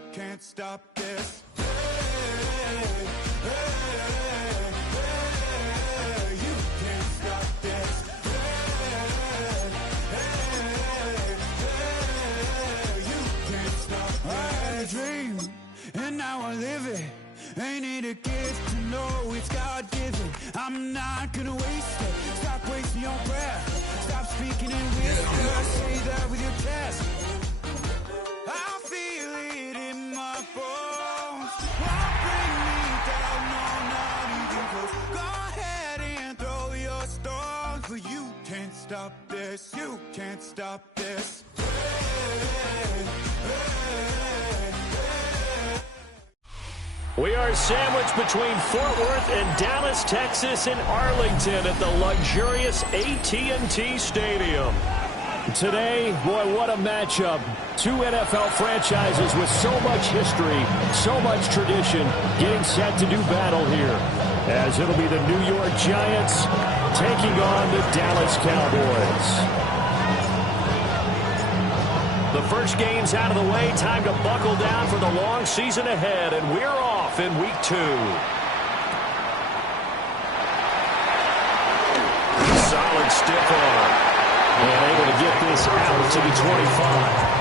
You can't stop this. You can't stop this. You can't stop this. I had a dream, and now I live it. Ain't it a gift to know it's God-given? I'm not gonna waste it. Stop wasting your breath. Stop speaking in whispers. Say that with your chest. I feel it in my bones. Won't bring me down, no, not even close. Go ahead and throw your stones, but you can't stop this. You can't stop this. We are sandwiched between Fort Worth and Dallas, Texas, and Arlington at the luxurious AT&T Stadium. Today, boy, what a matchup. Two NFL franchises with so much history, so much tradition, getting set to do battle here, as it'll be the New York Giants taking on the Dallas Cowboys. The first game's out of the way. Time to buckle down for the long season ahead, and we're off in Week 2. Solid stiff arm. And able to get this out to the 25.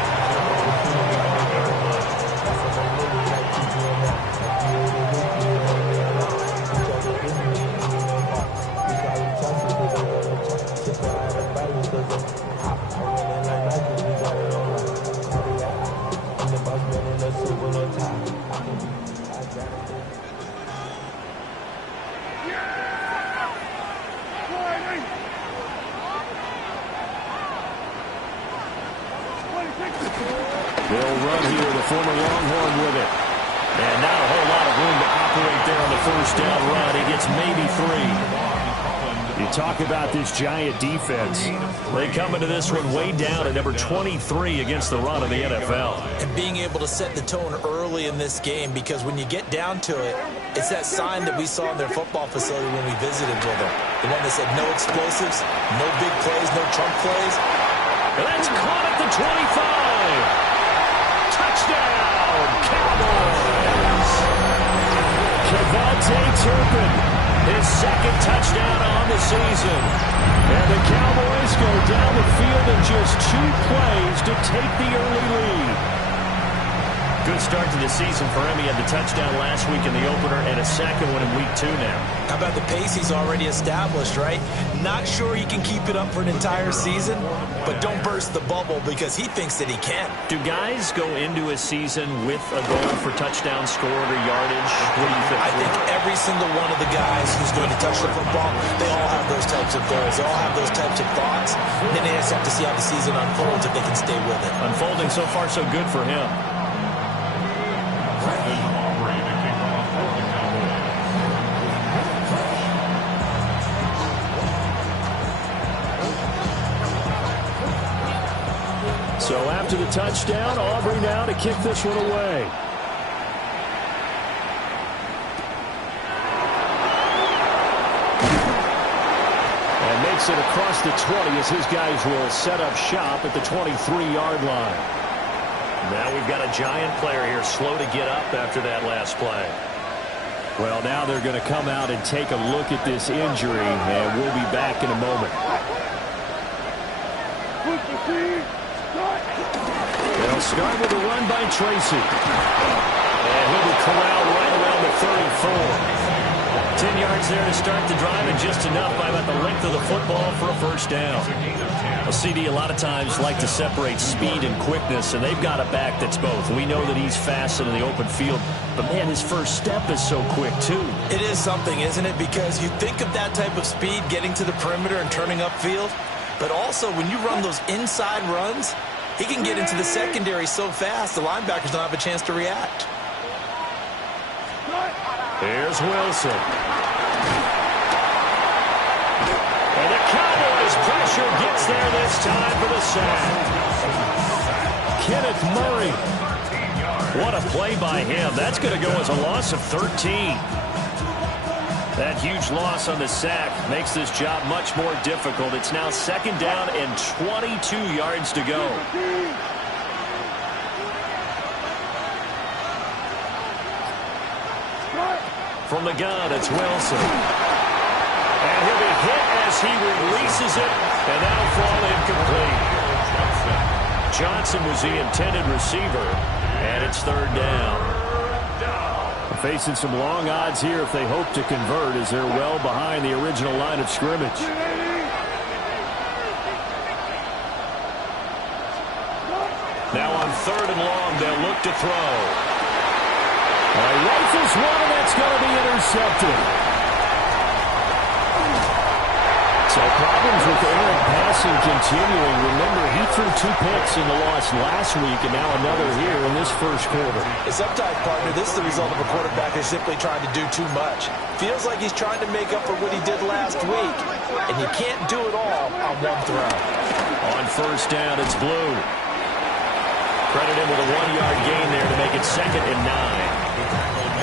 They'll run here, the former Longhorn with it. And not a whole lot of room to operate there on the first down run. He gets maybe 3. You talk about this Giant defense. They come into this one way down at number 23 against the run of the NFL. And being able to set the tone early in this game, because when you get down to it, it's that sign that we saw in their football facility when we visited with them. The one that said no explosives, no big plays, no chunk plays. And that's caught at the 25. Touchdown, Cowboys! Kevontae Turpin, his second touchdown on the season. And the Cowboys go down the field in just 2 plays to take the early lead. Good start to the season for him. He had the touchdown last week in the opener and a second one in Week 2 now. How about the pace he's already established, right? Not sure he can keep it up for an entire season, but don't burst the bubble because he thinks that he can. Do guys go into a season with a goal for touchdown scored or yardage? What do you think? I think every single one of the guys who's going to touch the football, they all have those types of goals. They all have those types of thoughts. And then they just have to see how the season unfolds if they can stay with it. Unfolding so far so good for him. So after the touchdown, Aubrey now to kick this one away. And makes it across the 20 as his guys will set up shop at the 23-yard line. Now we've got a Giant player here slow to get up after that last play. Well, now they're going to come out and take a look at this injury, and we'll be back in a moment. They'll start with a run by Tracy. And he'll be corralled right around the 34. 10 yards there to start the drive, and just enough by about the length of the football for a first down. Well, CD a lot of times like to separate speed and quickness, and they've got a back that's both. We know that he's fast in the open field, but man, his first step is so quick too. It is something, isn't it? Because you think of that type of speed getting to the perimeter and turning upfield, but also when you run those inside runs, he can get into the secondary so fast the linebackers don't have a chance to react. Here's Wilson. And the Cowboys pressure gets there this time for the sack. Kenneth Murray. What a play by him. That's going to go as a loss of 13. That huge loss on the sack makes this job much more difficult. It's now second down and 22 yards to go. From the gun, it's Wilson. And he'll be hit as he releases it, and that'll fall incomplete. Johnson was the intended receiver, and it's third down. Facing some long odds here if they hope to convert, as they're well behind the original line of scrimmage. Now on third and long, they'll look to throw. Rifles one, and that's going to be intercepted. So problems with Aaron passing continuing. Remember, he threw 2 picks in the loss last week, and now another here in this first quarter. Sometimes, partner, this is the result of a quarterback who's simply trying to do too much. Feels like he's trying to make up for what he did last week, and you can't do it all on one throw. On first down, it's Blue. Credit him with a 1-yard gain there to make it 2nd and 9.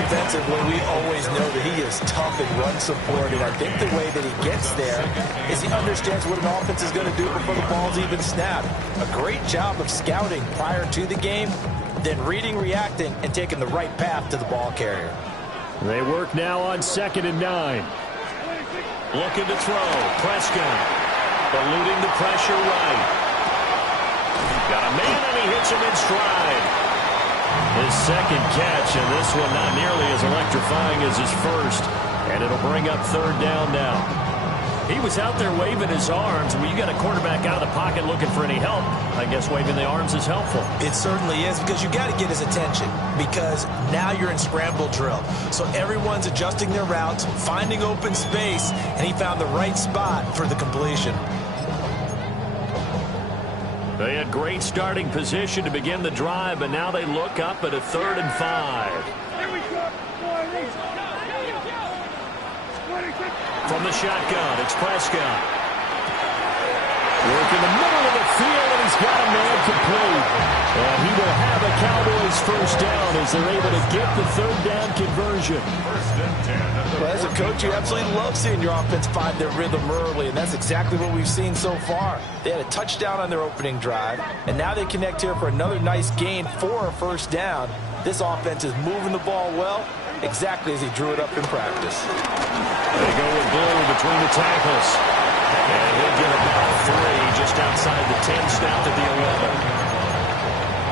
Defensively, we always know that he is tough and run support, and I think the way that he gets there is he understands what an offense is going to do before the ball's even snapped. A great job of scouting prior to the game, then reading, reacting, and taking the right path to the ball carrier. They work now on 2nd and 9. Looking to throw. Prescott eluding the pressure right. Got a man, and he hits him in stride. His second catch, and this one not nearly as electrifying as his first. And it'll bring up third down now. He was out there waving his arms. When you got a quarterback out of the pocket looking for any help, I guess waving the arms is helpful. It certainly is, because you got to get his attention, because now you're in scramble drill. So everyone's adjusting their routes, finding open space, and he found the right spot for the completion. They had great starting position to begin the drive, but now they look up at a 3rd and 5. From the shotgun, it's Prescott. Work in the middle of the field, and he's got a man complete. And he will have a Cowboys first down as they're able to get the 3rd down conversion. Well, as a coach, you absolutely love seeing your offense find their rhythm early, and that's exactly what we've seen so far. They had a touchdown on their opening drive, and now they connect here for another nice gain for a first down. This offense is moving the ball well, exactly as he drew it up in practice. They go with Blue between the tackles. And he'll get about 3 just outside the 10, snapped at the 11.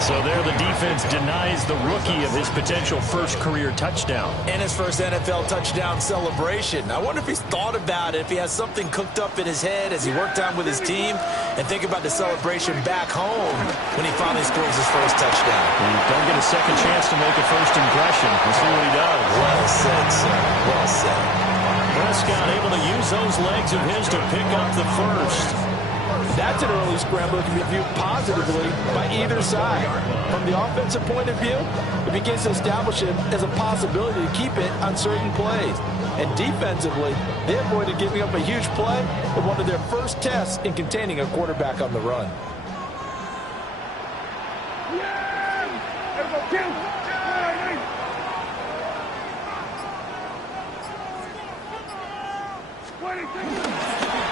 So there the defense denies the rookie of his potential first career touchdown. And his first NFL touchdown celebration. I wonder if he's thought about it, if he has something cooked up in his head as he worked on with his team, and think about the celebration back home when he finally scores his first touchdown. He don't get a second chance to make a first impression. We'll see what he does. Well said, sir. Well said. Prescott able to use those legs of his to pick up the first. That's an early scramble that can be viewed positively by either side. From the offensive point of view, it begins to establish him as a possibility to keep it on certain plays. And defensively, they avoided giving up a huge play in one of their first tests in containing a quarterback on the run.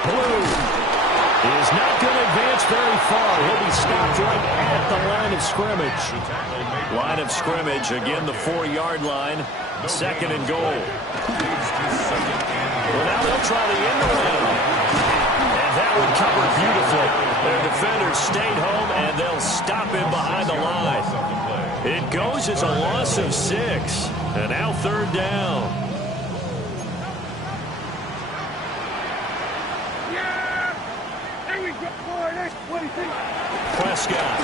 Blue is not going to advance very far. He'll be stopped right at the line of scrimmage. Line of scrimmage, again the 4-yard line. 2nd and goal. Well, now they'll try the end around. And that would cover beautifully. Their defenders stayed home, and they'll stop him behind the line. It goes as a loss of 6. And now 3rd down. Prescott.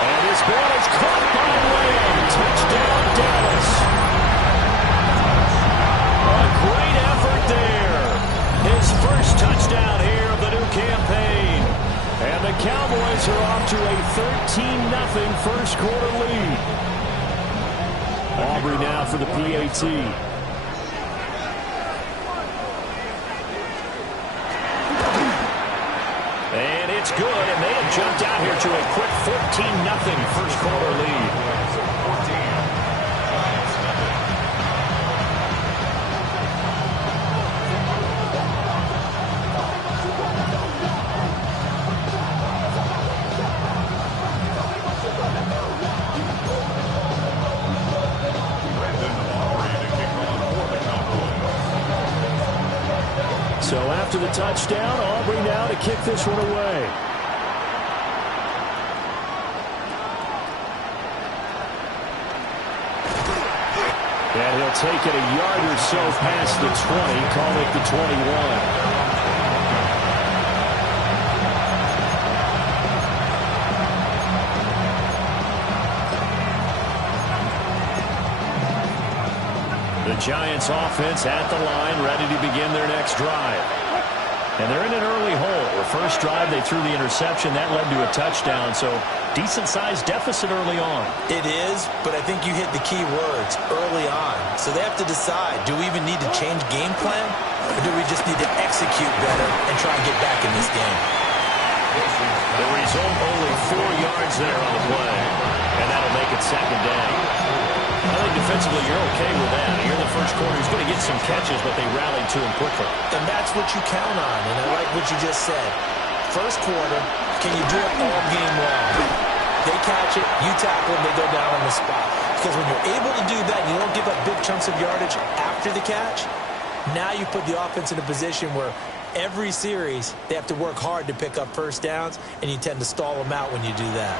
And his ball is caught by Lamb. Touchdown, Dallas. A great effort there. His first touchdown here of the new campaign. And the Cowboys are off to a 13-0 first quarter lead. Aubrey now for the PAT. And it's good, and they have jumped out here to a quick 14-0 first quarter lead. So after the touchdown, Aubrey now to kick this one away. And he'll take it a yard or so past the 20, call it the 21. The Giants offense at the line, ready to begin their next drive. And they're in an early hole. The first drive, they threw the interception. That led to a touchdown, so decent-sized deficit early on. It is, but I think you hit the key words, early on. So they have to decide, do we even need to change game plan, or do we just need to execute better and try and get back in this game? The result, only 4 yards there on the play, and that'll make it second down. I think defensively you're okay with that. Here in the first quarter, he's going to get some catches, but they rallied to him quickly. And that's what you count on, and I like what you just said. First quarter, can you do it all game long? They catch it, you tackle them, they go down on the spot. Because when you're able to do that, you don't give up big chunks of yardage after the catch, now you put the offense in a position where every series they have to work hard to pick up first downs, and you tend to stall them out when you do that.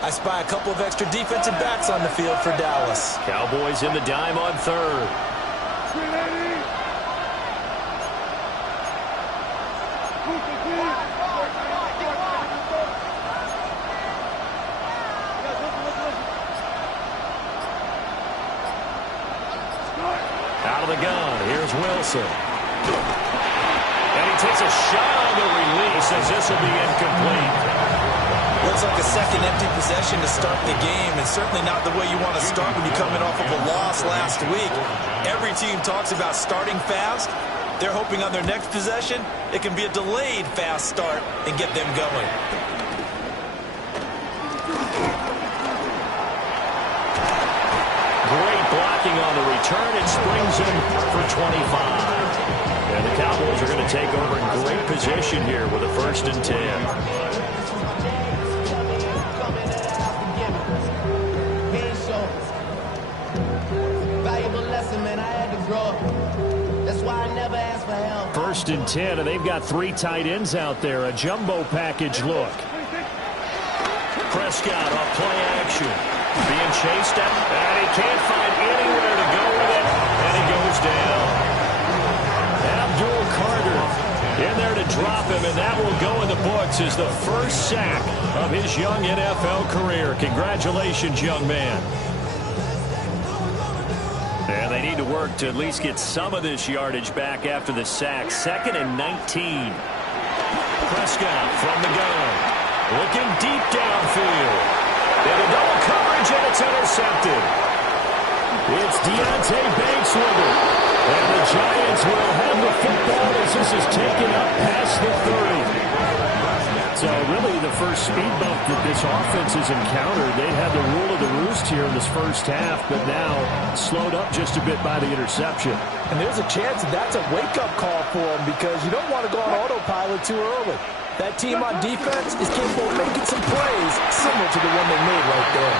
I spy a couple of extra defensive backs on the field for Dallas. Cowboys in the dime on third. Out of the gun, here's Wilson. And he takes a shot on the release as this will be incomplete. Looks like a second empty possession to start the game, and certainly not the way you want to start when you're coming off of a loss last week. Every team talks about starting fast. They're hoping on their next possession, it can be a delayed fast start and get them going. Great blocking on the return. It springs him for 25. And the Cowboys are going to take over in great position here with a 1st and 10. First and 10, and they've got 3 tight ends out there. A jumbo package look. Prescott off play action. Being chased up, and he can't find anywhere to go with it, and he goes down. Abdul Carter in there to drop him, and that will go in the books as the first sack of his young NFL career. Congratulations, young man. And they need to work to at least get some of this yardage back after the sack. 2nd and 19. Prescott from the gun. Looking deep downfield. And a double coverage, and it's intercepted. It's Deontay Banks with it. And the Giants will have the football as this is taken up past the 30. So really the first speed bump that this offense has encountered. They had the rule of the roost here in this first half, but now slowed up just a bit by the interception. And there's a chance that that's a wake-up call for them because you don't want to go on autopilot too early. That team on defense is capable of making some plays similar to the one they made right there.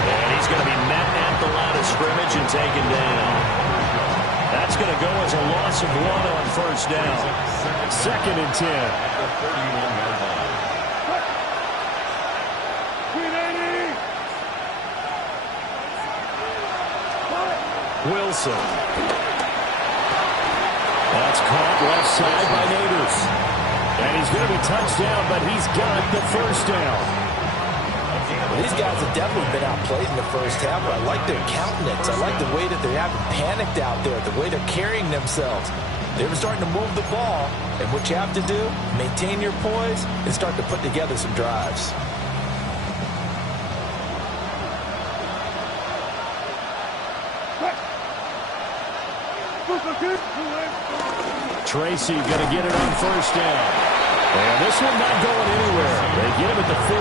And he's going to be met at the line of scrimmage and taken down. That's going to go as a loss of 1 on first down. 2nd and 10. Wilson. That's caught left side by Neighbors. And he's going to be touched down, but he's got the first down. Well, these guys have definitely been outplayed in the first half, but I like their countenance. I like the way that they haven't panicked out there, the way they're carrying themselves. They're starting to move the ball, and what you have to do, maintain your poise and start to put together some drives. Tracy going to get it on first down. And this one not going anywhere. They get him at the 44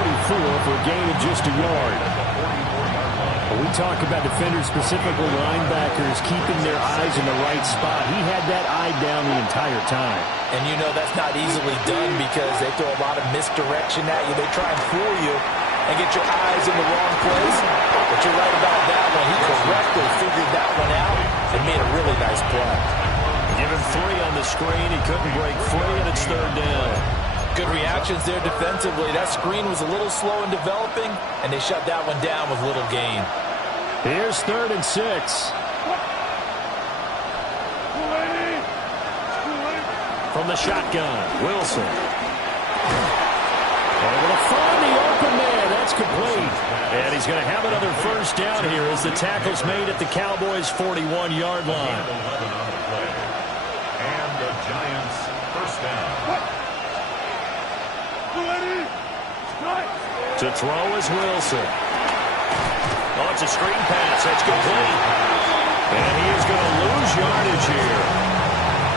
for a gain of just a yard. We talk about defenders, specifically linebackers, keeping their eyes in the right spot. He had that eye down the entire time. And you know that's not easily done because they throw a lot of misdirection at you. They try and fool you and get your eyes in the wrong place. But you're right about that one. He correctly figured that one out and made a really nice play. Given 3 on the screen, he couldn't break free, and it's 3rd down. Good reactions there defensively. That screen was a little slow in developing, and they shut that one down with little gain. Here's 3rd and 6. From the shotgun, Wilson. Able to find the open man. That's complete. And he's going to have another 1st down here as the tackle's made at the Cowboys' 41-yard line. And the Giants' 1st down. To throw is Wilson. Oh, it's a screen pass. That's complete. And he is going to lose yardage here.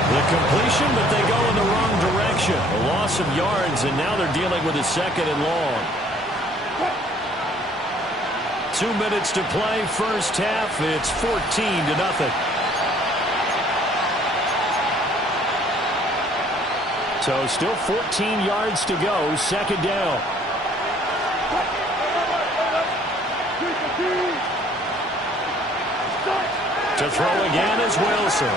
The completion, but they go in the wrong direction. A loss of yards, and now they're dealing with a 2nd and long. 2 minutes to play, 1st half. It's 14-0. So still 14 yards to go, 2nd down. To throw again is Wilson.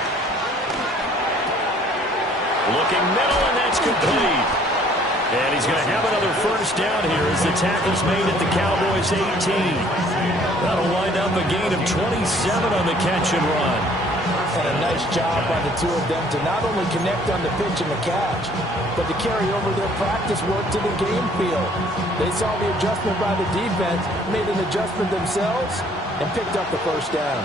Looking middle, and that's complete. And he's going to have another 1st down here as the tackle's made at the Cowboys' 18. That'll wind up a gain of 27 on the catch and run. And a nice job by the 2 of them to not only connect on the pitch and the catch, but to carry over their practice work to the game field. They saw the adjustment by the defense, made an adjustment themselves, and picked up the 1st down.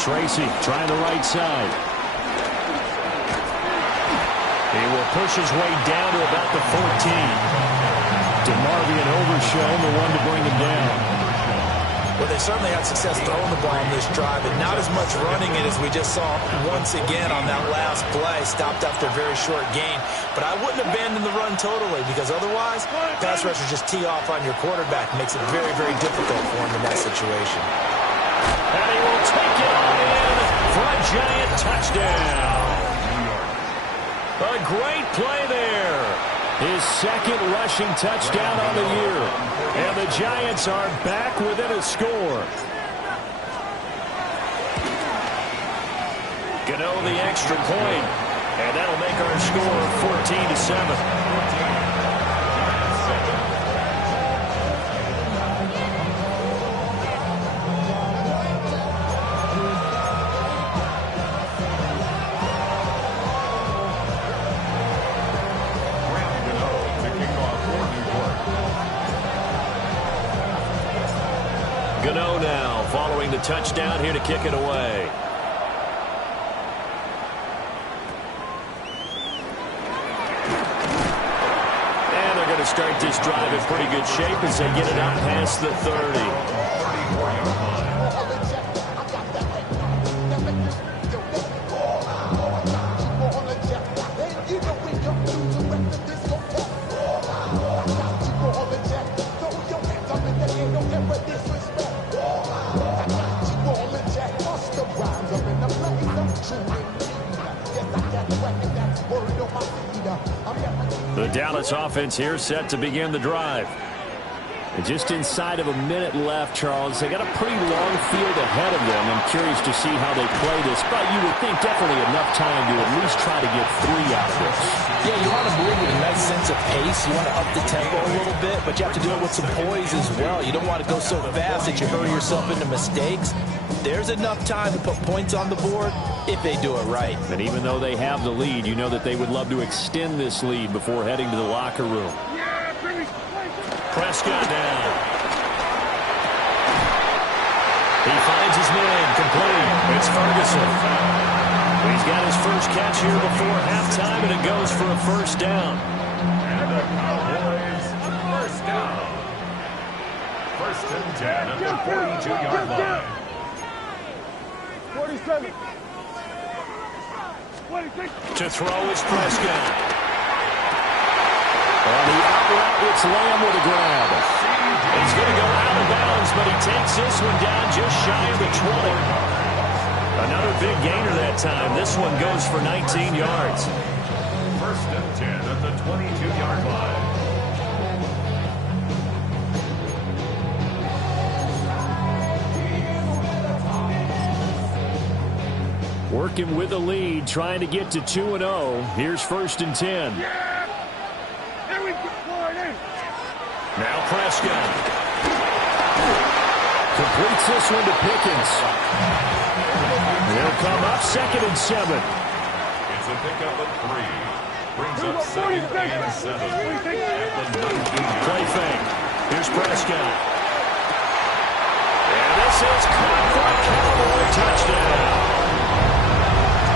Tracy trying the right side. He will push his way down to about the 14. DeMarvion Overshown, the one to bring him down. Well, they certainly had success throwing the ball on this drive, and not as much running it as we just saw once again on that last play. Stopped after a very short gain. But I wouldn't abandon the run totally, because otherwise, pass rushers just tee off on your quarterback. Makes it very, very difficult for him in that situation. And he will take it on in for a Giant touchdown. A great play there. His 2nd rushing touchdown on the year. And the Giants are back within a score. Gano the extra point. And that'll make our score 14-7. Gano now following the touchdown here to kick it away. And they're going to start this drive in pretty good shape as they get it up past the 30. The Dallas offense here set to begin the drive. And just inside of a minute left, Charles. They got a pretty long field ahead of them. I'm curious to see how they play this, but you would think definitely enough time to at least try to get 3 out of this. Yeah, you want to move with a nice sense of pace. You want to up the tempo a little bit, but you have to do it with some poise as well. You don't want to go so fast that you hurry yourself into mistakes. There's enough time to put points on the board if they do it right. And even though they have the lead, you know that they would love to extend this lead before heading to the locker room. Prescott down. He finds his man complete. It's Ferguson. He's got his first catch here before halftime, and it goes for a 1st down. And the Cowboys' 1st down. 1st and 10 at the 42-yard line. 47. To throw is Prescott. On the out route, it's Lamb with a grab. He's going to go out of bounds, but he takes this one down just shy of the 20. Another big gainer that time. This one goes for 19 yards. First and 10 at the 22-yard line. Working with the lead, trying to get to 2-0. Here's first and 10. Now Prescott. Completes this one to Pickens. They'll come up 2nd and 7. It's a pickup of 3. Brings up 2nd and 7. At the 19-yard. Play fake. Here's Prescott. And this is caught for a Cowboy touchdown.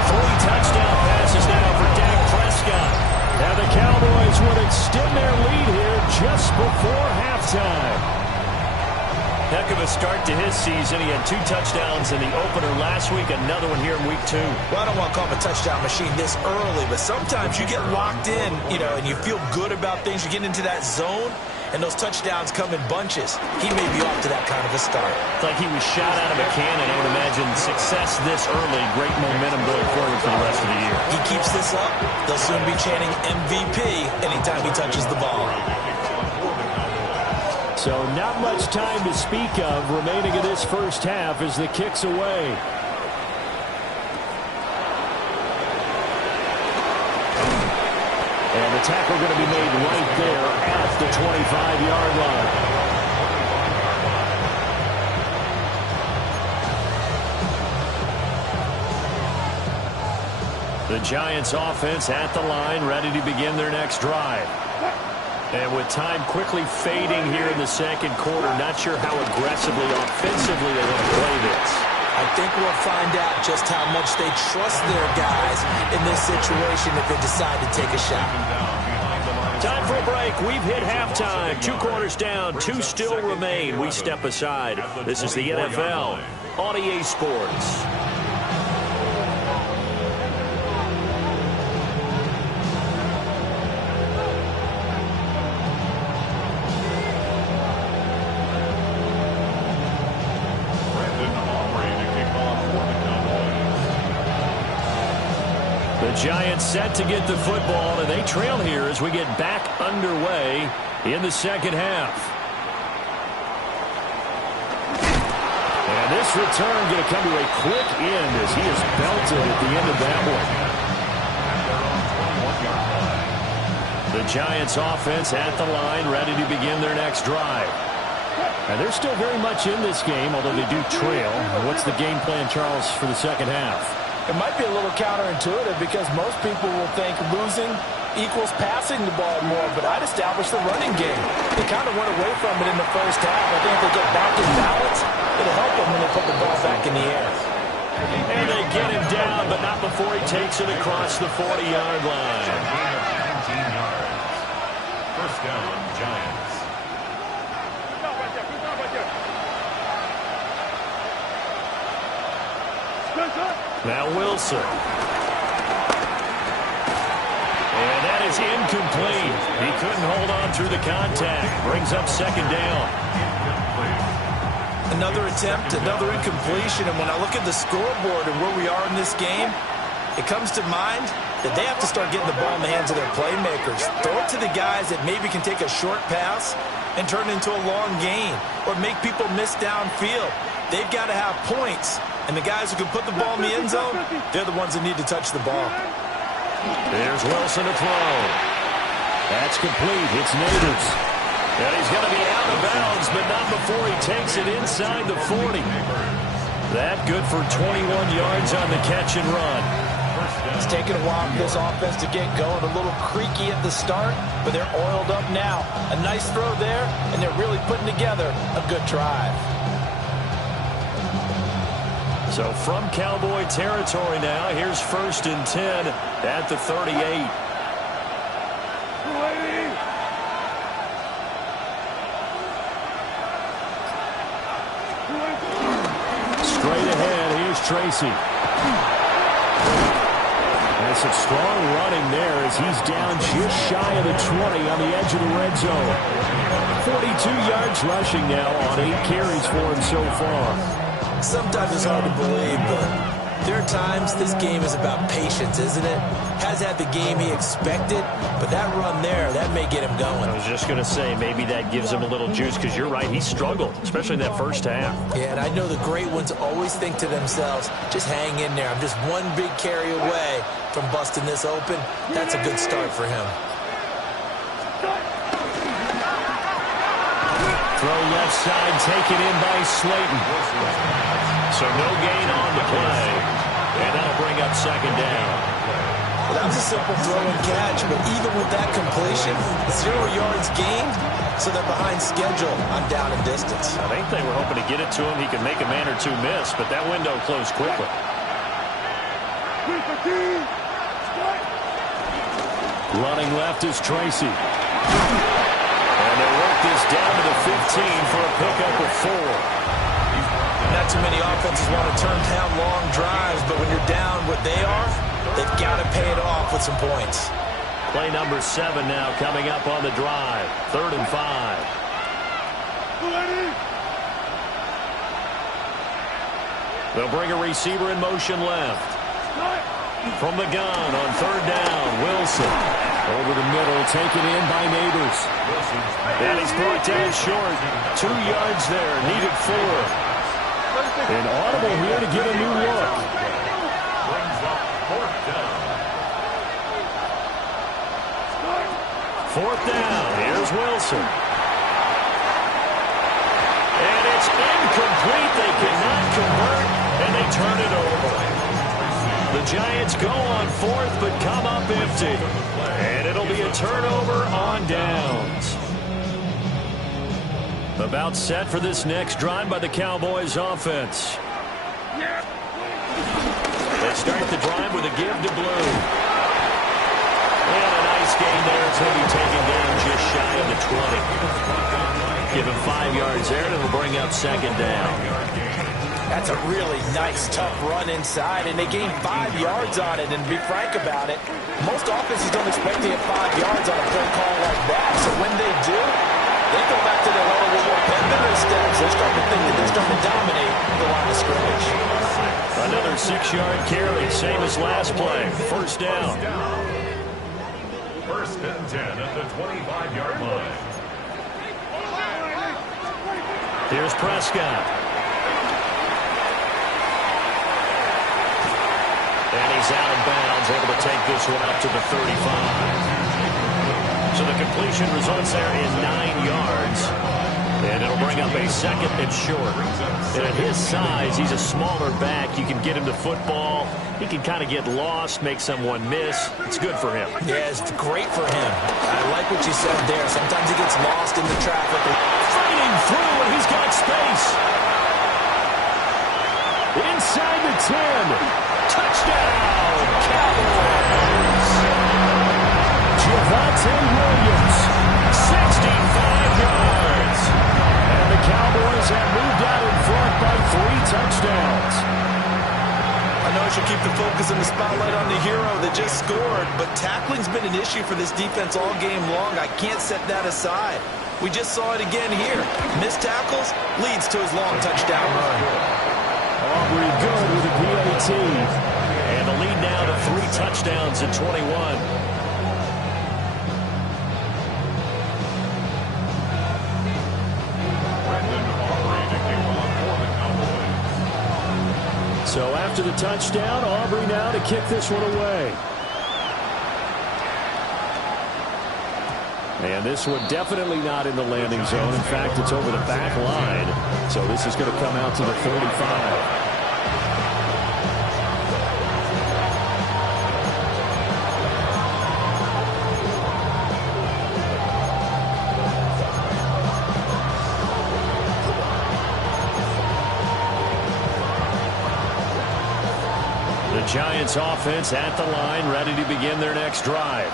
3 touchdown passes now for Dak Prescott. And the Cowboys would extend their lead here just before halftime. Heck of a start to his season. He had 2 touchdowns in the opener last week, another one here in week 2. Well, I don't want to call him a touchdown machine this early, but sometimes you get locked in, and you feel good about things. You get into that zone, and those touchdowns come in bunches. He may be off to that kind of a start. It's like he was shot out of a cannon. I would imagine success this early, great momentum going forward for the rest of the year. He keeps this up, they'll soon be chanting MVP anytime he touches the ball. So not much time to speak of remaining in this first half as the kick's away. And the tackle going to be made right there at the 25-yard line. The Giants offense at the line, ready to begin their next drive. And with time quickly fading here in the second quarter, not sure how aggressively, offensively they want to play this. I think we'll find out just how much they trust their guys in this situation if they decide to take a shot. Time for a break. We've hit halftime. 2 quarters down, 2 still remain. We step aside. This is the NFL on EA Sports. Giants set to get the football, and they trail here as we get back underway in the second half. And this return going to come to a quick end as he is belted at the end of that one. The Giants offense at the line, ready to begin their next drive. And they're still very much in this game, although they do trail. What's the game plan, Charles, for the second half? It might be a little counterintuitive because most people will think losing equals passing the ball more, but I'd establish the running game. They kind of went away from it in the first half. I think if they get back in balance, it'll help them when they put the ball back in the air. And they get him down, but not before he takes it across the 40-yard line. 19 yards. First down, Giants. Now Wilson. And that is incomplete. He couldn't hold on through the contact. Brings up second down. Another attempt, another incompletion. And when I look at the scoreboard and where we are in this game, it comes to mind that they have to start getting the ball in the hands of their playmakers. Throw it to the guys that maybe can take a short pass and turn it into a long gain or make people miss downfield. They've got to have points. And the guys who can put the ball in the end zone, they're the ones that need to touch the ball. There's Wilson to throw. That's complete. It's Neighbors. And he's going to be out of bounds, but not before he takes it inside the 40. That good for 21 yards on the catch and run. It's taken a while for this offense to get going. A little creaky at the start, but they're oiled up now. A nice throw there, and they're really putting together a good drive. So from Cowboy territory now, here's first and 10 at the 38. Straight ahead, here's Tracy. As some strong running there as he's down just shy of the 20 on the edge of the red zone. 42 yards rushing now on 8 carries for him so far. Sometimes it's hard to believe, but there are times this game is about patience, isn't it? Has had the game he expected, but that run there, that may get him going. I was just going to say, maybe that gives him a little juice, because you're right, he struggled, especially in that first half. Yeah, and I know the great ones always think to themselves, just hang in there. I'm just one big carry away from busting this open. That's a good start for him. Throw left side, taken in by Slayton. So no gain on the play, and that'll bring up second down. Well, that was a simple throw and catch, but even with that completion, 0 yards gained, so they're behind schedule on down and distance. I think they were hoping to get it to him. He could make a man or two miss, but that window closed quickly. Running left is Tracy. And they work this down to the 15 for a pickup of 4. Not too many offenses want to turn down long drives, but when you're down what they are, they've got to pay it off with some points. Play number 7 now coming up on the drive. 3rd and 5. They'll bring a receiver in motion left. From the gun on 3rd down, Wilson. Over the middle, taken in by Neighbors. And he's brought down short. 2 yards there, needed 4. An audible here to get a new look. Brings up 4th down. 4th down. Here's Wilson. And it's incomplete. They cannot convert, and they turn it over. The Giants go on 4th, but come up empty. And it'll be a turnover on downs. About set for this next drive by the Cowboys offense. They start the drive with a give to Blue. And a nice gain there. It's going to be taken down just shy of the 20. Give him 5 yards there, and it'll bring up second down. That's a really nice, tough run inside, and they gain 5 yards on it. And to be frank about it, most offenses don't expect to get 5 yards on a play call like that. So when they do, they go back to their huddle with more pen than their steps. They're starting to think that they're starting to dominate the line of scrimmage. Another 6-yard carry, same as last play. 1st down. 1st and 10 at the 25-yard line. Here's Prescott. And he's out of bounds, able to take this one up to the 35. So the completion results there in 9 yards. And it'll bring up a 2nd and short. And at his size, he's a smaller back. You can get him the football. He can kind of get lost, make someone miss. It's good for him. Yeah, it's great for him. I like what you said there. Sometimes he gets lost in the traffic. Fighting through, and he's got space. Inside the 10. Touchdown, Cowboys. Javonte Williams. 65 yards. And the Cowboys have moved out in front by 3 touchdowns. I know I should keep the focus and the spotlight on the hero that just scored, but tackling's been an issue for this defense all game long. I can't set that aside. We just saw it again here. Missed tackles leads to his long touchdown run. Aubrey good with a PAT. And the lead now to 3 touchdowns at 21. So after the touchdown, Aubrey now to kick this one away. And this one definitely not in the landing zone. In fact, it's over the back line. So this is going to come out to the 35. The Giants offense at the line, ready to begin their next drive.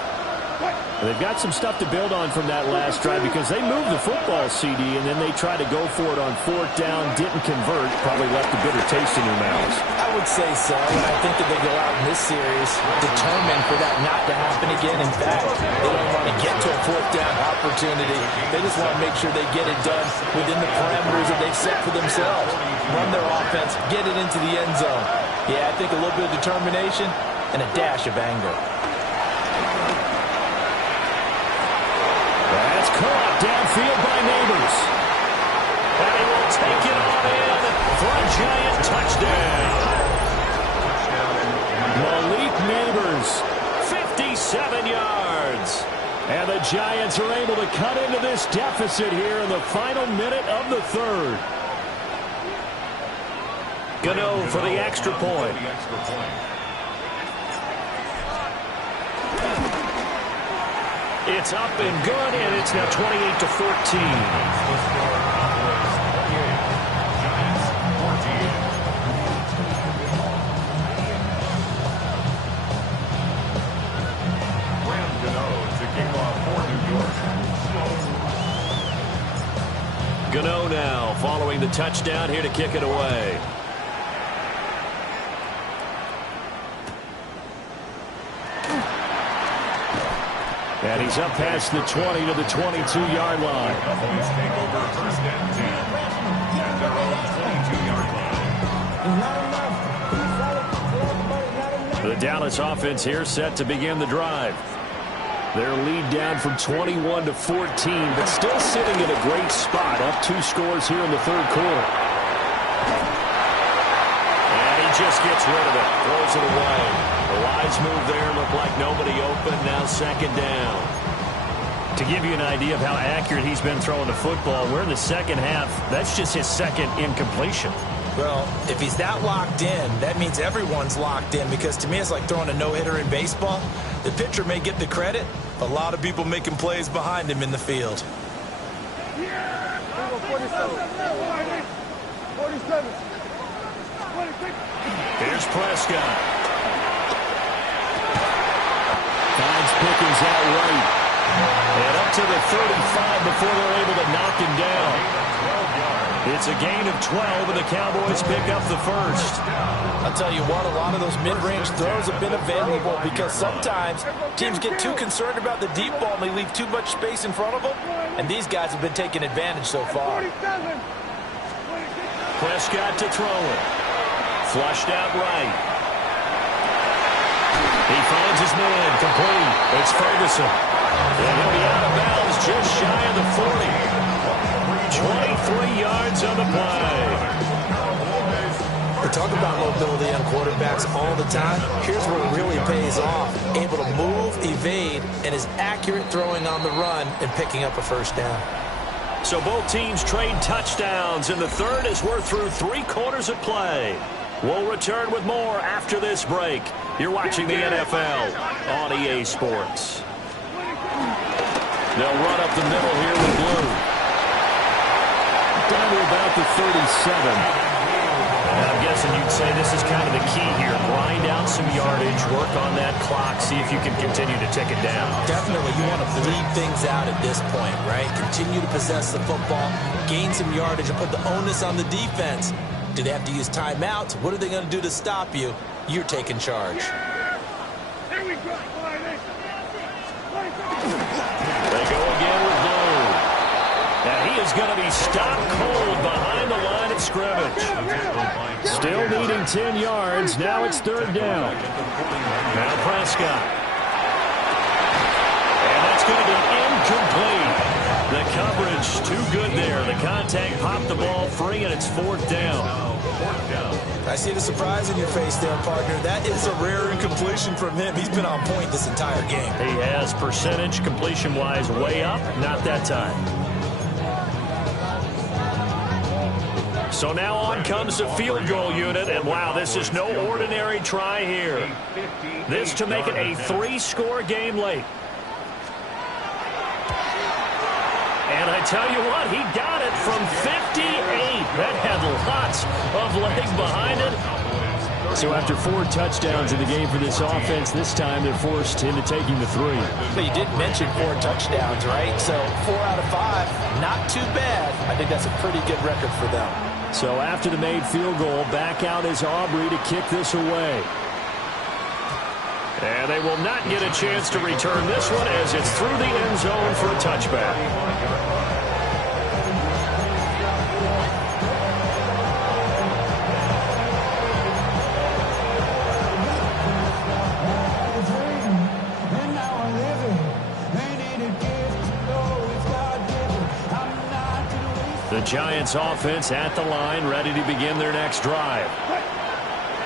They've got some stuff to build on from that last drive because they moved the football, CD, and then they tried to go for it on fourth down, didn't convert, probably left a bitter taste in their mouths. I would say so, and I think that they go out in this series determined for that not to happen again. In fact, they don't want to get to a fourth down opportunity. They just want to make sure they get it done within the parameters that they've set for themselves. Run their offense, get it into the end zone. Yeah, I think a little bit of determination and a dash of anger. That's caught downfield by Neighbors. And he will take it on in for a giant touchdown. Malik Neighbors, 57 yards. and the Giants are able to cut into this deficit here in the final minute of the third. Gano for the extra point. It's up and good, and it's now 28-14. Gano now following the touchdown here to kick it away. And he's up past the 20 to the 22-yard line. The Dallas offense here set to begin the drive. Their lead down from 21 to 14, but still sitting in a great spot, up 2 scores here in the third quarter. And he just gets rid of it, throws it away. The wise move there, looked like nobody open, now second down. To give you an idea of how accurate he's been throwing the football, we're in the second half. That's just his second incompletion. Well, if he's that locked in, that means everyone's locked in, because to me it's like throwing a no-hitter in baseball. The pitcher may get the credit, but a lot of people making plays behind him in the field. Here's Prescott. Finds Pickens out right. And up to the 35 before they're able to knock him down. It's a gain of 12, and the Cowboys pick up the first. I'll tell you what, a lot of those mid-range throws have been available because sometimes teams get too concerned about the deep ball and they leave too much space in front of them, and these guys have been taking advantage so far. Prescott to throw it. Flushed out right. He finds his man, complete. It's Ferguson. And he'll be out of bounds just shy of the 40. 23 yards on the play. We talk about mobility on quarterbacks all the time. Here's where it really pays off. Able to move, evade, and is accurate throwing on the run and picking up a first down. So both teams trade touchdowns in the third as we're through 3 quarters of play. We'll return with more after this break. You're watching the NFL on EA Sports. They'll run up the middle here with blue. Down to about the 37. I'm guessing you'd say this is kind of the key here. Grind out some yardage, work on that clock, see if you can continue to tick it down. Definitely, you want to bleed things out at this point, right? Continue to possess the football, gain some yardage, and put the onus on the defense. Do they have to use timeouts? What are they going to do to stop you? You're taking charge. They go again with blue. And he is going to be stopped cold behind the line of scrimmage. Still needing 10 yards. Now it's third down. Now Prescott. And that's going to be incomplete. The coverage too good there. The contact popped the ball free, and it's fourth down. I see the surprise in your face there, partner. That is a rare incompletion from him. He's been on point this entire game. He has percentage completion-wise way up. Not that time. So now on comes the field goal unit, and wow, this is no ordinary try here. This to make it a 3-score game late. And I tell you what, he got it from 58. That had lots of leg behind it. So after 4 touchdowns in the game for this offense, this time they're forced into taking the 3. But you did mention 4 touchdowns, right? So 4 out of 5, not too bad. I think that's a pretty good record for them. So after the made field goal, back out is Aubrey to kick this away. And they will not get a chance to return this one as it's through the end zone for a touchback. The Giants offense at the line, ready to begin their next drive.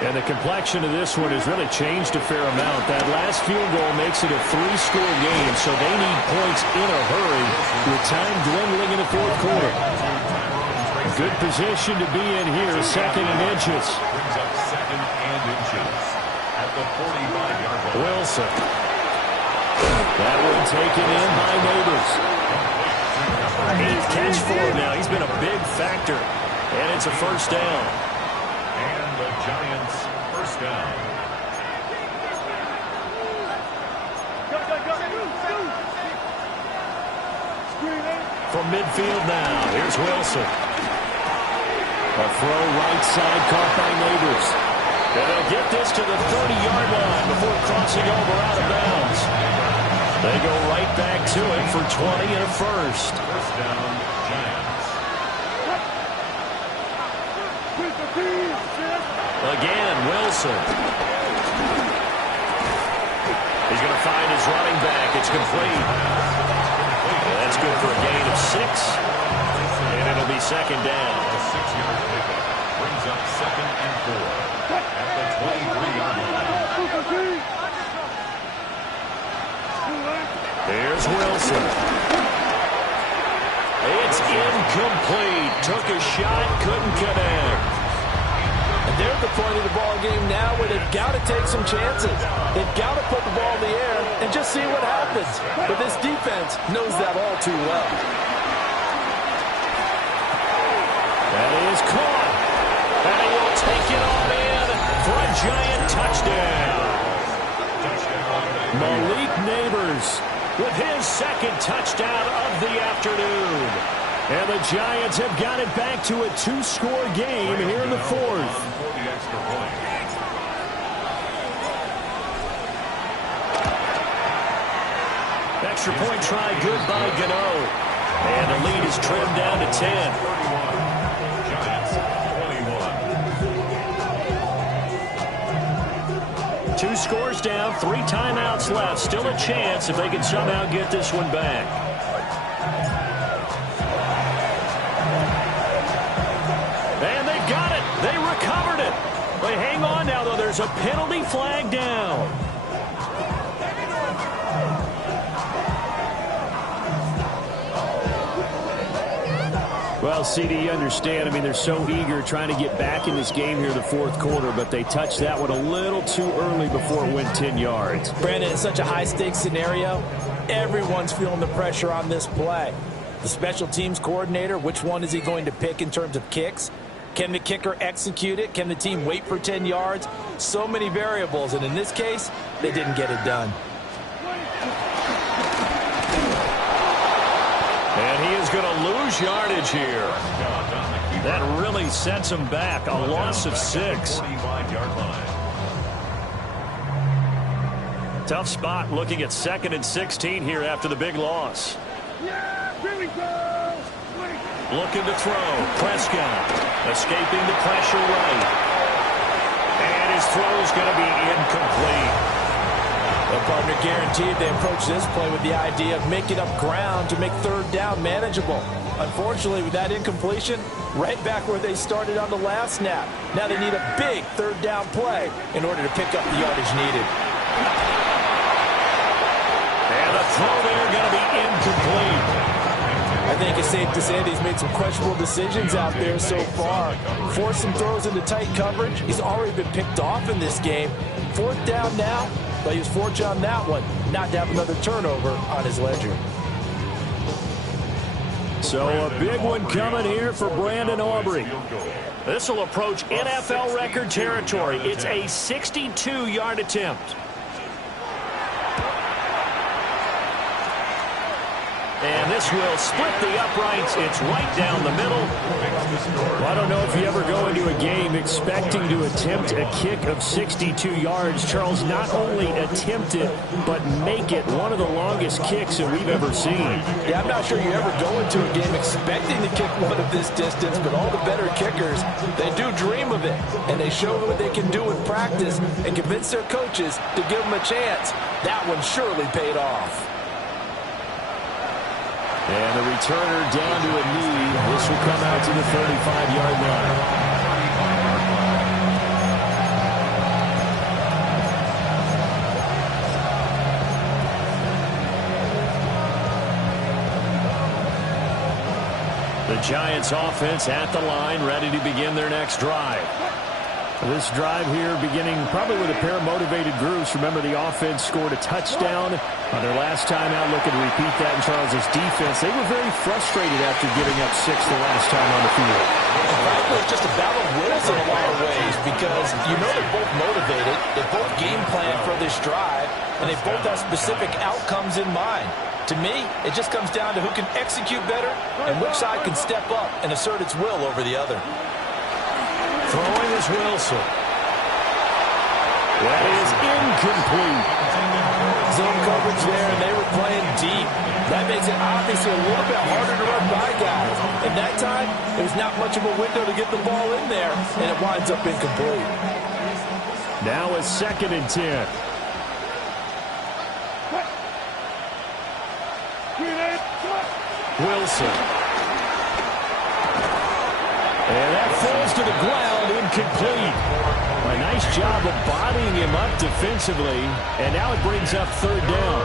And the complexion of this one has really changed a fair amount. That last field goal makes it a 3-score game, so they need points in a hurry with time dwindling in the fourth quarter. Good position to be in here, 2nd and inches. Brings up 2nd and inches at the 45-yard line. Wilson. That one taken in by Neighbors. 8th catch for him now. He's been a big factor. And it's a first down. And the Giants first down. From midfield now, here's Wilson. A throw right side caught by Neighbors. And they'll get this to the 30-yard line before crossing over out of bounds. They go right back to it for 20 and a first. First down, Giants. Again, Wilson. He's going to find his running back. It's complete. That's good for a gain of 6. And it'll be second down. A 6-yard pickup brings up 2nd and 4 at the 23-yard line. Here's Wilson. It's incomplete. Took a shot, couldn't connect. And they're at the point of the ball game now where they've got to take some chances. They've got to put the ball in the air and just see what happens. But this defense knows that all too well. That is caught. And he will take it on in for a Giant touchdown. Malik Neighbors With his 2nd touchdown of the afternoon. And the Giants have got it back to a 2-score game here in the 4th. For the extra point. Extra point try good by Gano. And the lead is trimmed down to 10. 31. Giants 21. 2 scores down, 3 timeouts left. Still a chance if they can somehow get this one back. And they got it. They recovered it. They hang on now, though. There's a penalty flag down. Well, CD, you understand. I mean, they're so eager trying to get back in this game here in the 4th quarter, but they touched that one a little too early before it went 10 yards. Brandon, it's such a high-stakes scenario. Everyone's feeling the pressure on this play. The special teams coordinator, which one is he going to pick in terms of kicks? Can the kicker execute it? Can the team wait for 10 yards? So many variables, and in this case, they didn't get it done. And he is going to lose yardage here. That really sets him back. A loss of 6. 45-yard line. Tough spot looking at 2nd and 16 here after the big loss. Looking to throw. Prescott escaping the pressure right. And his throw is going to be incomplete. The partner guaranteed they approach this play with the idea of making up ground to make 3rd down manageable. Unfortunately, with that incompletion, right back where they started on the last snap. Now they need a big 3rd down play in order to pick up the yardage needed. And the throw there going to be incomplete. I think it's safe to say that he's made some questionable decisions out there so far. Forced some throws into tight coverage. He's already been picked off in this game. 4th down now, but he was fortunate on that one not to have another turnover on his ledger. So a big one coming here for Brandon Aubrey. This will approach NFL record territory. It's a 62-yard attempt. And this will split the uprights. It's right down the middle. Well, I don't know if you ever go into a game expecting to attempt a kick of 62 yards. Charles, not only attempt it, but make it one of the longest kicks that we've ever seen. Yeah, I'm not sure you ever go into a game expecting to kick one of this distance, but all the better kickers, they do dream of it. And they show what they can do in practice and convince their coaches to give them a chance. That one surely paid off. And the returner down to a knee. This will come out to the 35-yard line. The Giants offense at the line, ready to begin their next drive. This drive here beginning probably with a pair of motivated groups. Remember, the offense scored a touchdown on their last time out. Looking to repeat that in Charles's defense. They were very frustrated after giving up 6 the last time on the field. In fact, it's just a battle of wills in a lot of ways because you know they're both motivated. They both game plan for this drive, and they both have specific outcomes in mind. To me, it just comes down to who can execute better and which side can step up and assert its will over the other. Throwing is Wilson. That is incomplete. Zone coverage there, and they were playing deep. That makes it obviously a little bit harder to run by guys. And that time, there's not much of a window to get the ball in there, and it winds up incomplete. Now a 2nd and 10. Wilson. And that falls to the ground, incomplete. A nice job of bodying him up defensively, and now it brings up 3rd down.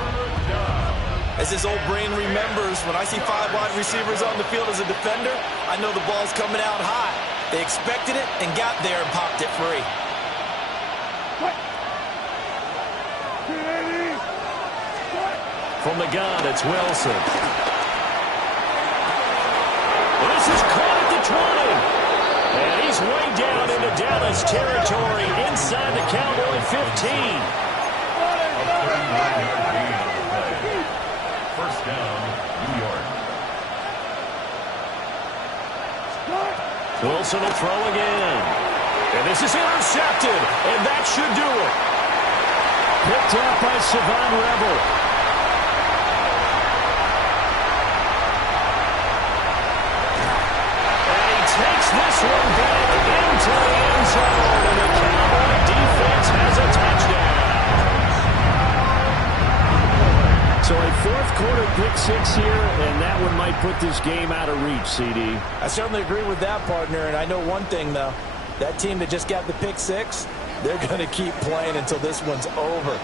As his old brain remembers, when I see 5 wide receivers on the field as a defender, I know the ball's coming out high. They expected it and got there and popped it free. From the gun, it's Wilson. This is caught at the 20. And he's way down into Dallas territory inside the Cowboy 15. First down, New York. Wilson will throw again. And this is intercepted. And that should do it. Picked up by Savon Rebel. Takes this one back into the end zone, and the Cowboy defense has a touchdown. So a 4th quarter pick-6 here, and that one might put this game out of reach, CD. I certainly agree with that, partner, and I know one thing, though. That team that just got the pick-6, they're going to keep playing until this one's over.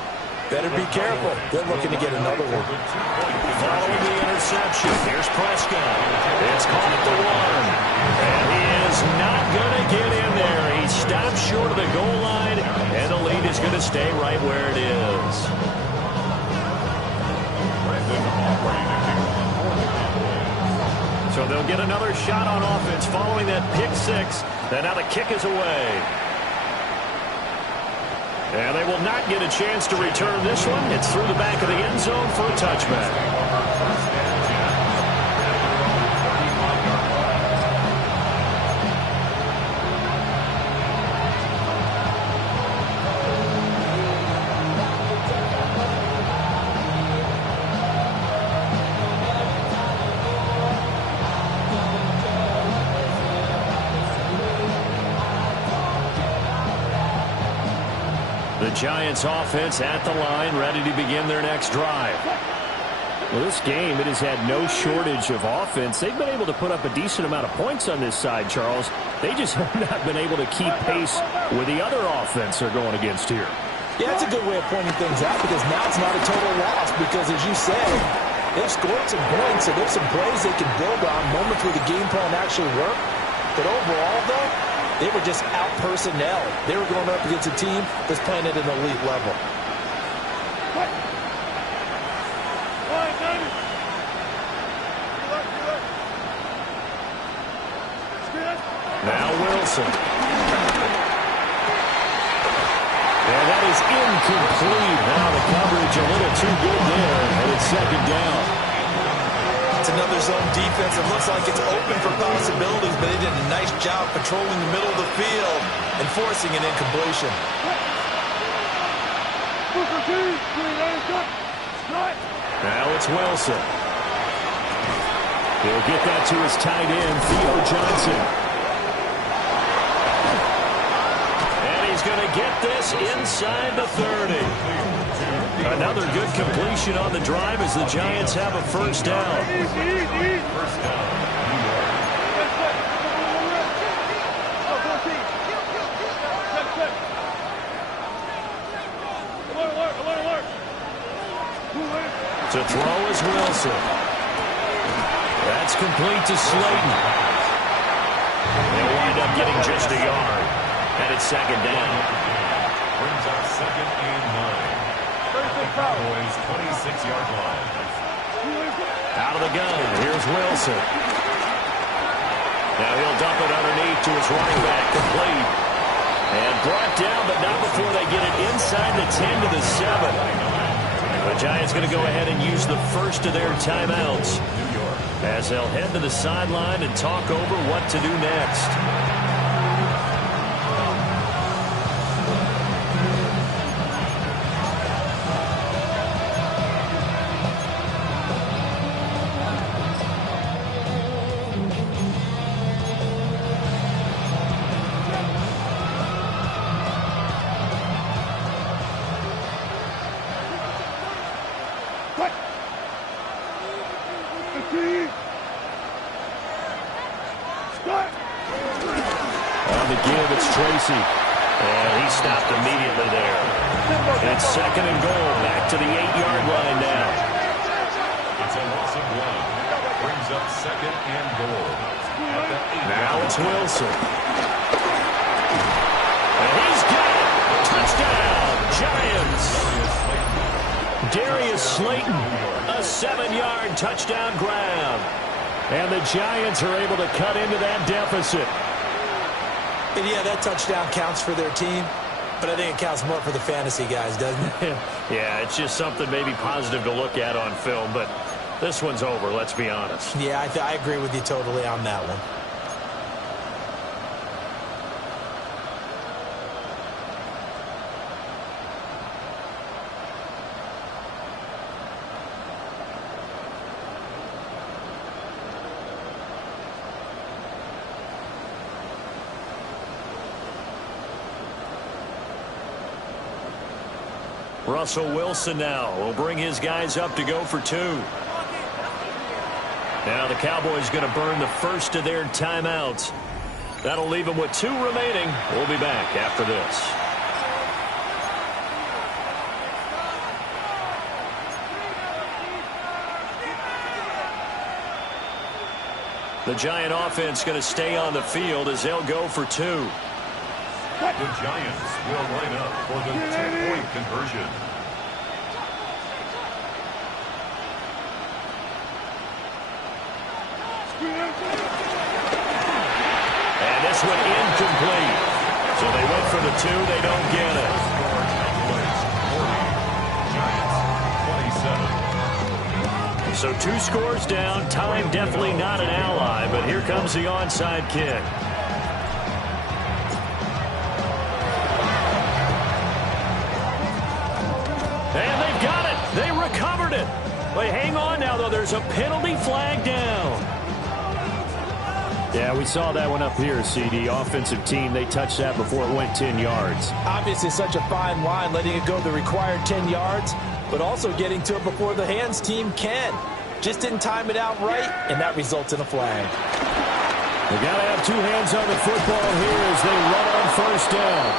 Better be careful. They're looking to get another one. Following the interception, here's Prescott. It's caught at the 1. And he is not going to get in there. He stops short of the goal line, and the lead is going to stay right where it is. So they'll get another shot on offense following that pick-6. And now the kick is away. And they will not get a chance to return this one. It's through the back of the end zone for a touchback. The Giants offense at the line, ready to begin their next drive. Well, this game, it has had no shortage of offense. They've been able to put up a decent amount of points on this side, Charles. They just have not been able to keep pace with the other offense they're going against here. Yeah, that's a good way of pointing things out because now it's not a total loss because, as you said, they've scored some points, so there's some plays they can build on, moments where the game plan actually worked. But overall, though, they were just out-personnel. They were going up against a team that's playing at an elite level. Wilson. And that is incomplete. Now the coverage a little too good there, and it's second down. It's another zone defense. It looks like it's open for possibilities, but they did a nice job patrolling the middle of the field and forcing an incompletion. Now it's Wilson. He'll get that to his tight end, Theo Johnson. And he's going to get this inside the 30. Another good completion on the drive as the Giants have a first down. To throw is Wilson. That's complete to Slayton. They'll wind up getting just a yard. And it's second down. Brings up second and 9. Cowboys 26-yard line. Out of the gun. Here's Wilson. Now he'll dump it underneath to his running back. Complete. And brought down, but not before they get it inside the 10 to the 7. The Giants going to go ahead and use the first of their timeouts as they'll head to the sideline and talk over what to do next. On the give, it's Tracy. And he stopped immediately there. It's second and goal. Back to the 8-yard line now. It's a loss of 1. Brings up second and goal. Now it's Wilson. And he's got it. Touchdown, Giants. Darius Slayton, a 7-yard touchdown grab. And the Giants are able to cut into that deficit. And yeah, that touchdown counts for their team, but I think it counts more for the fantasy guys, doesn't it? Yeah, it's just something maybe positive to look at on film, but this one's over, let's be honest. Yeah, I agree with you totally on that one. Russell Wilson now will bring his guys up to go for 2. Now the Cowboys going to burn the first of their timeouts. That'll leave them with 2 remaining. We'll be back after this. The Giant offense going to stay on the field as they'll go for 2. The Giants will line up for the 2-point conversion. And this one incomplete. So they went for the 2. They don't get it. Giants 40, Giants 27. So 2 scores down. Time definitely not an ally, but here comes the onside kick. And they've got it. They recovered it. But hang on now, though. There's a penalty flag down. Yeah, we saw that one up here, CD. Offensive team, they touched that before it went 10 yards. Obviously such a fine line, letting it go the required 10 yards, but also getting to it before the hands team can. Just didn't time it out right, and that results in a flag. They got to have 2 hands on the football here as they run on first down.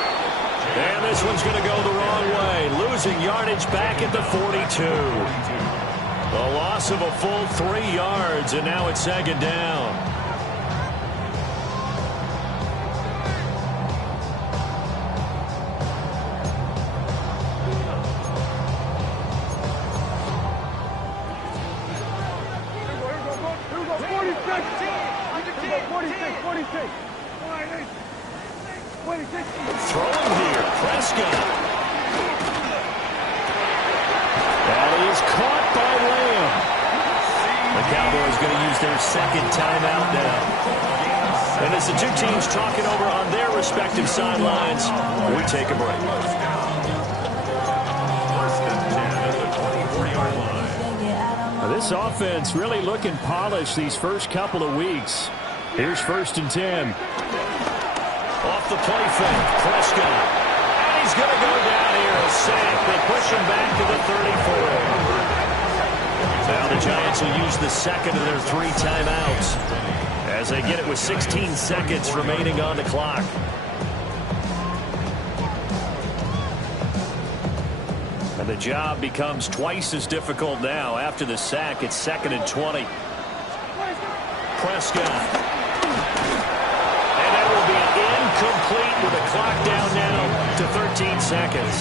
And this one's going to go the wrong way. Losing yardage back at the 42. A loss of a full 3 yards, and now it's second down. Throwing here, Prescott. That is caught by Lamb. The Cowboys going to use their second timeout now. And as the two teams talking over on their respective sidelines, we take a break. First and 10 at the 24-yard line. Now, this offense really looking polished these first couple of weeks. Here's first and 10. Off the play fake, Prescott. And he's going to go down here, a sack. They push him back to the 34. Now the Giants will use the second of their 3 timeouts as they get it with 16 seconds remaining on the clock. And the job becomes twice as difficult now. After the sack, it's 2nd and 20. Prescott. And that will be incomplete with the clock down now to 13 seconds.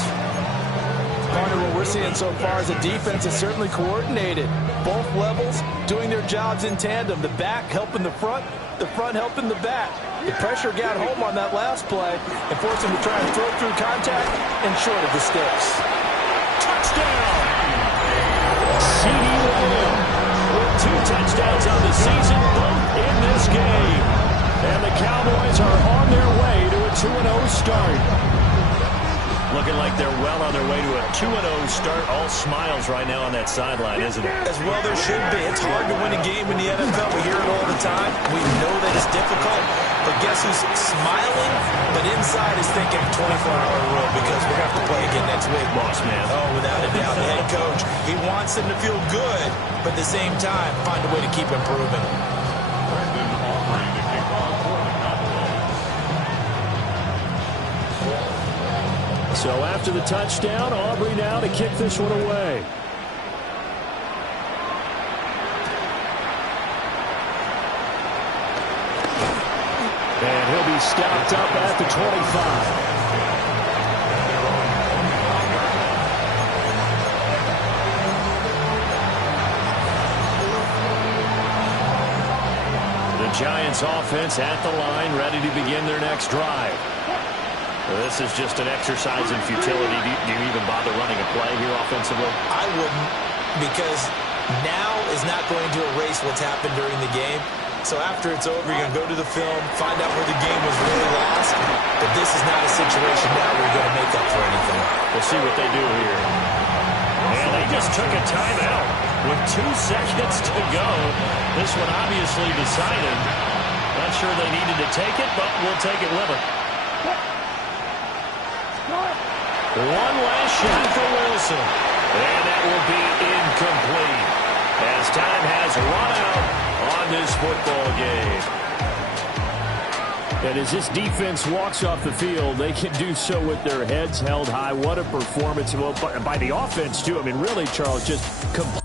Partner, what we're seeing so far is the defense is certainly coordinated. Both levels doing their jobs in tandem. The back helping the front helping the back. The pressure got home on that last play and forced him to try and throw through contact and short of the sticks. Touchdown! C.D. Lamb with 2 touchdowns on the season, both in this game. And the Cowboys are on their way to a 2-0 start. Looking like they're well on their way to a 2-0 start. All smiles right now on that sideline, isn't it? As well there should be. It's hard to win a game in the NFL. We hear it all the time. We know that it's difficult. But guess who's smiling? But inside is thinking 24-hour rule because we're going to have to play again next week. Boss man. Oh, without a doubt. The head coach, he wants them to feel good, but at the same time, find a way to keep improving. So after the touchdown, Aubrey now to kick this one away. And he'll be stopped up at the 25. The Giants offense at the line, ready to begin their next drive. This is just an exercise in futility. Do you even bother running a play here offensively? I wouldn't, because now is not going to erase what's happened during the game. So after it's over, you're going to go to the film, find out where the game was really lost. But this is not a situation now where you're going to make up for anything. We'll see what they do here. And they just took a timeout with 2 seconds to go. This one obviously decided. Not sure they needed to take it, but we'll take it with them. One last shot for Wilson. And that will be incomplete as time has run out on this football game. And as this defense walks off the field, they can do so with their heads held high. What a performance by the offense, too. I mean, really, Charles, just complete.